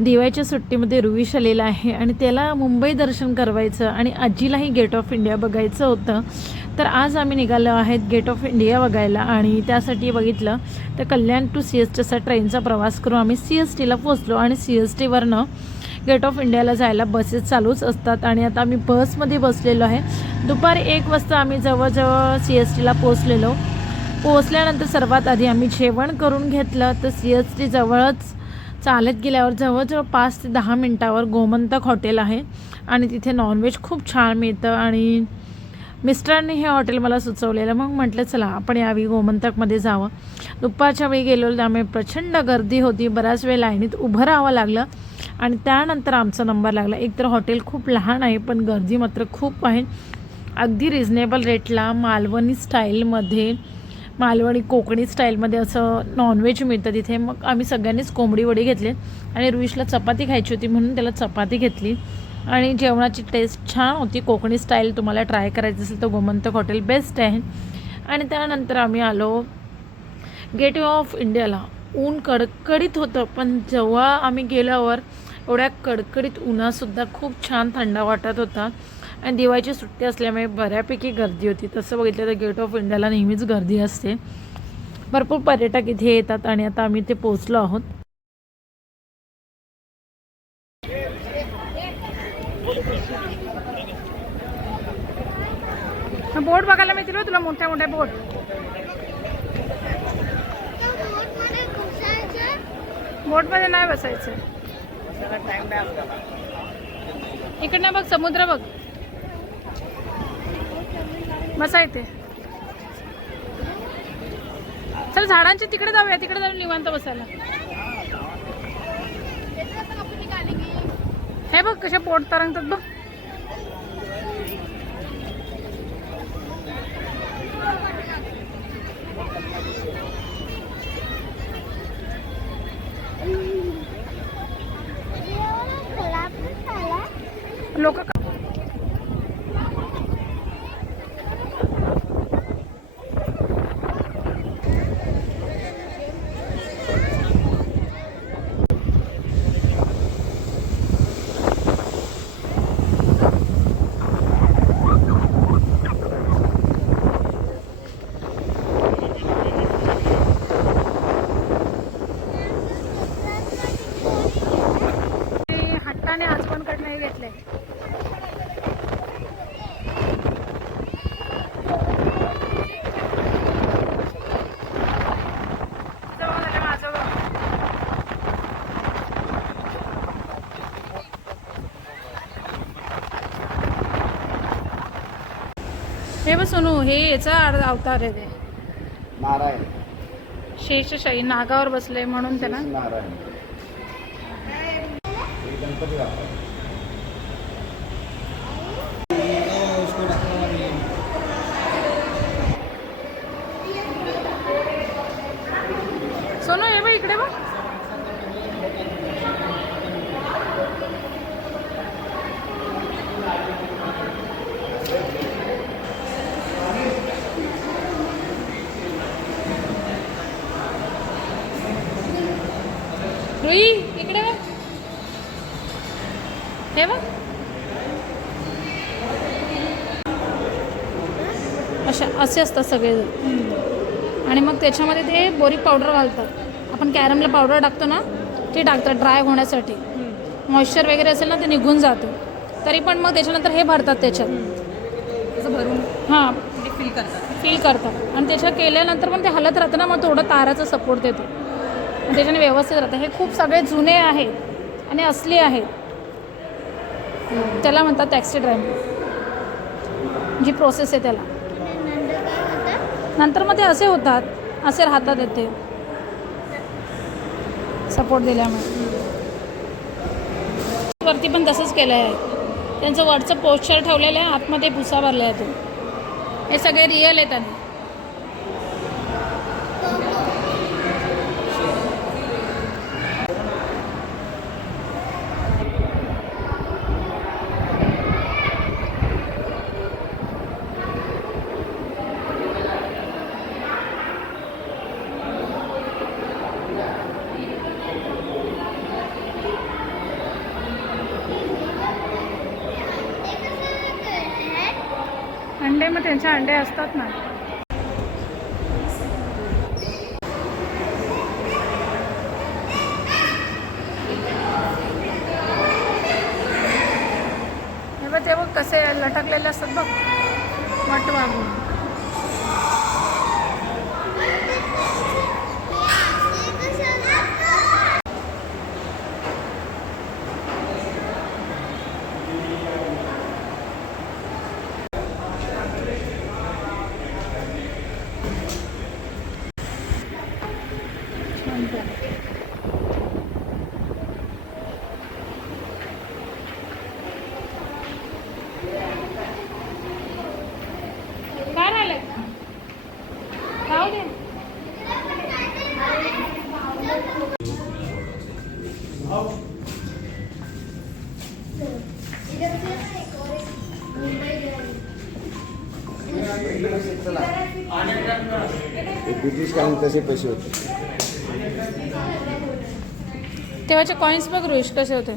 दिवाळीच्या सुट्टीमध्ये रुवीश आलेला आहे आणि त्याला मुंबई दर्शन करवायचं आणि आजीलाही गेट ऑफ इंडिया बघायचं होतं. तर आज आम्ही निघालो आहेत गेट ऑफ इंडिया बघायला आणि त्यासाठी बघितलं तर कल्याण टू सी एस टीचा ट्रेनचा प्रवास करून आम्ही सी एस टीला पोचलो आणि सी एस टीवरनं गेट ऑफ इंडियाला जायला बसेस चालूच असतात आणि आता आम्ही बसमध्ये बसलेलो आहे. दुपारी एक वाजता आम्ही जवळजवळ सी एस टीला पोचलेलो पोचल्यानंतर सर्वात आधी आम्ही जेवण करून घेतलं तर सी एस टी जवळच चालत गेल्यावर जवळजवळ पाच ते दहा मिनटावर गोमंतक हॉटेल आहे. आणि तिथे नॉनव्हेज खूप छान मिळतं. आणि मिस्टरांनी हे हॉटेल मला सुचवलेलं. मग म्हटलं चला आपण यावेळी गोमंतकमध्ये जावं. दुपारच्या वेळी गेलो त्यामुळे प्रचंड गर्दी होती. बऱ्याच वेळ लाईनीत उभं राहावं लागलं. आणि त्यानंतर आमचा नंबर लागला. एकतर हॉटेल खूप लहान आहे पण गर्दी मात्र खूप आहे. अगदी रिझनेबल रेटला मालवणी स्टाईलमध्ये मालवणी कोकणी स्टाईलमध्ये असं नॉनव्हेज मिळतं. तिथे मग आम्ही सगळ्यांनीच कोंबडी वडी घेतले आणि रुईशला चपाती खायची होती म्हणून त्याला चपाती घेतली. आणि जेवणाची टेस्ट छान होती. कोकणी स्टाईल तुम्हाला ट्राय करायचं असेल तर गोमंतक हॉटेल बेस्ट आहे. आणि त्यानंतर आम्ही आलो. गेट वे ऑफ इंडियाला ऊन कडकडीत होतं. पण जेव्हा आम्ही गेल्यावर एवढ्या कडकडीत उन्हासुद्धा खूप छान थंडा वाटत होता. आणि दिवाळीची सुट्टी असल्यामुळे बऱ्यापैकी गर्दी होती. तसं बघितलं तर गेट ऑफ इंडियाला नेहमीच गर्दी असते. भरपूर पर्यटक इथे येतात आणि आता आम्ही इथे पोचलो आहोत. बोट बघायला मिळतील हो तुला मोठ्या मोठ्या बोट. बोटमध्ये नाही बसायचं. इकडनं बघ समुद्र बघ. बसा इथे चल झाडांची तिकडे जाऊया तिकडे जाऊन निवांत बसायला. हे बघ कशा पोट तरंगतात बघ. हे बघ सोनू हे याचा अर्ध अवतार आहे ते. नारायण. शेषशाही नागावर बसले म्हणून त्याला. नारायण गणपती बाप्पा सोनू हे बघ इकडे बघ रुई इकडे बघ. हे बघ. अशा असे असतात सगळे. आणि मग त्याच्यामध्ये ते बोरिक पावडर घालतात. आपण कॅरमला पावडर टाकतो ना ते टाकतात ड्राय होण्यासाठी. मॉइश्चर वगैरे असेल ना ते निघून जातं. तरी पण मग त्याच्यानंतर हे भरतात त्याच्यात. भरून हां. फील करतात. फील करतात. आणि त्याच्या केल्यानंतर पण ते हलत राहतं ना मग थोडं ताराचा सपोर्ट देतो. म्हणजे त्याच्याने व्यवस्थित राहतं. हे खूप सगळे जुने आहेत आणि असली आहेत. त्याला म्हणतात टॅक्सी ड्रायव्ह जी प्रोसेस आहे त्याला. नंतर मग ते असे होतात. असे राहतात येते सपोर्ट दिल्यामुळे. वरती पण तसंच केलं आहे त्यांचं वरचं पोस्चर ठेवलेलं आहे. आतमध्ये भुसा भरला आहे तो. हे सगळे रिअल आहेत आणि मग त्यांचे अंडे असतात ना. हे बघ ते बघ कसे लटकलेले असतात बघ. वाटू वागून काय राहिलं राहू दे. ब्रिटिश तसे पैसे होते तेव्हाचे कॉईन्स बघ रुईश कसे होते?